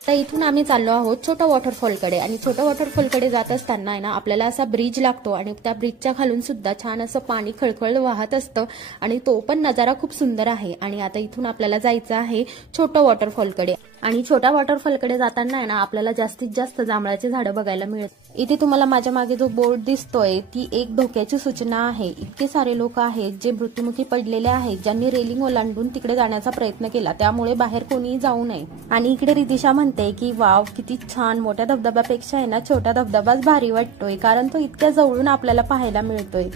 तर इथून आम्ही चाललो आहोत छोट्या वॉटरफॉलकडे आणि छोट्या वॉटरफॉलकडे जात असताना आहे ना आपल्याला असा ब्रिज लागतो आणि त्या ब्रिजच्या खालून सुद्धा छान असं पाणी खळखळ वाहत असतं आणि तो पण नजारा खूप सुंदर आहे। आणि आता इथून आपल्याला जायचं आहे छोट्या वॉटरफॉलकडे आणि छोट्या वॉटरफॉलकडे जाताना आहे ना आपल्याला जास्तीत जास्त जांभळाची झाडं बघायला मिळतात। इथे तुम्हाला माझ्या मागे जो बोर्ड दिसतोय ती एक धोक्याची सूचना आहे। इतके सारे लोक आहेत जे मृत्युमुखी पडलेले आहेत ज्यांनी रेलिंग ओलांडून तिकडे जाण्याचा प्रयत्न केला, त्यामुळे बाहेर कोणीही जाऊ नये। आणि इकडे रिदिशा म्हणते की वाव किती छान, मोठ्या धबधब्यापेक्षा आहे ना छोटा धबधबाच भारी वाटतोय कारण तो इतक्या जवळून आपल्याला पाहायला मिळतोय।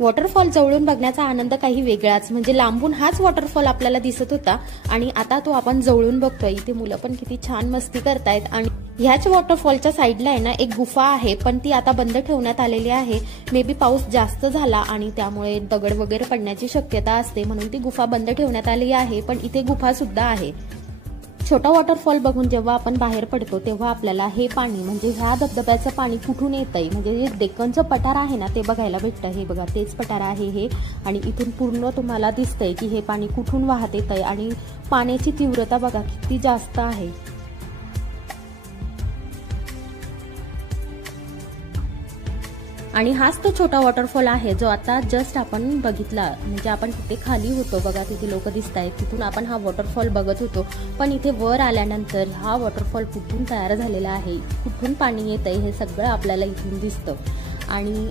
वॉटरफॉल जवळून बघण्याचा आनंद काही वेगळाच, म्हणजे लांबून हाच वॉटरफॉल आपल्याला दिसत होता आणि आता तो आपण जवळून बघतोय। इथे मुलं पण किती छान मस्ती करतायत आणि ह्याच वॉटरफॉलच्या साईडला आहे ना एक गुफा आहे, पण ती आता बंद ठेवण्यात आलेली आहे। मे बी पाऊस जास्त झाला आणि त्यामुळे दगड वगैरे पडण्याची शक्यता असते म्हणून ती गुफा बंद ठेवण्यात आली आहे, पण इथे गुफा सुद्धा आहे। छोटा वॉटरफॉल बघून जेव्हा आपण बाहेर पडतो तेव्हा आपल्याला हे पाणी म्हणजे ह्या धबधब्याचं पाणी कुठून येतंय, म्हणजे जे डेक्कनचं पठार आहे ना ते बघायला भेटतं। हे बघा तेच पठार आहे हे आणि इथून पूर्ण तुम्हाला दिसतंय की हे पाणी कुठून वाहत येतंय आणि पाण्याची तीव्रता बघा किती जास्त आहे। आणि हाच तो छोटा वॉटरफॉल आहे जो आता जस्ट आपण बघितला, म्हणजे आपण तिथे खाली होतो बघा, तिथे लोक दिसतायत, तिथून आपण हा वॉटरफॉल बघत होतो। पण इथे वर आल्यानंतर हा वॉटरफॉल कुठून तयार झालेला आहे, कुठून पाणी येतंय हे सगळं आपल्याला इथून दिसतं। आणि